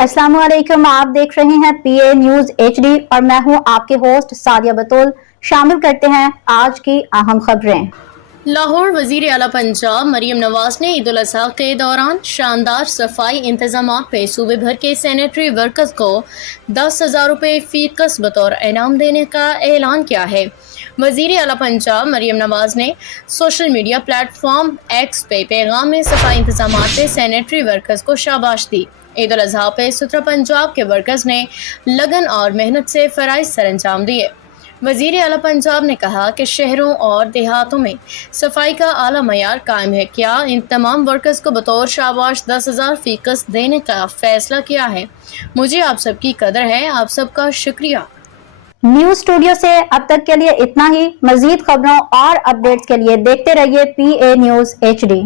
अस्सलाम वालेकुम, आप देख रहे हैं पीए न्यूज एचडी और मैं हूं आपके होस्ट सादिया बतूल। शामिल करते हैं आज की अहम खबरें। लाहौर वजीर आला पंजाब मरियम नवाज ने ईद उल अजहा के दौरान शानदार सफाई इंतजाम पे सूबे भर के सैनिटरी वर्कर्स को 10,000 रुपये फीकस बतौर इनाम देने का ऐलान किया है। वजीर आला पंजाब मरियम नवाज ने सोशल मीडिया प्लेटफॉर्म एक्स पे पैगाम में सफाई इंतजाम पे सैनिटरी वर्कर्स को शाबाश दी। ईद उल अजहा पे सुथरा पंजाब के वर्कर्स ने लगन और मेहनत से फराइज सर अंजाम दिए। वज़ीर आला पंजाब ने कहा कि शहरों और देहातों में सफाई का आला मयार कायम है। क्या इन तमाम वर्कर्स को बतौर शाबाश 10,000 फीकस देने का फैसला किया है। मुझे आप सबकी कदर है, आप सबका शुक्रिया। न्यूज स्टूडियो से अब तक के लिए इतना ही। मजीद खबरों और अपडेट्स के लिए देखते रहिए पीए न्यूज एचडी।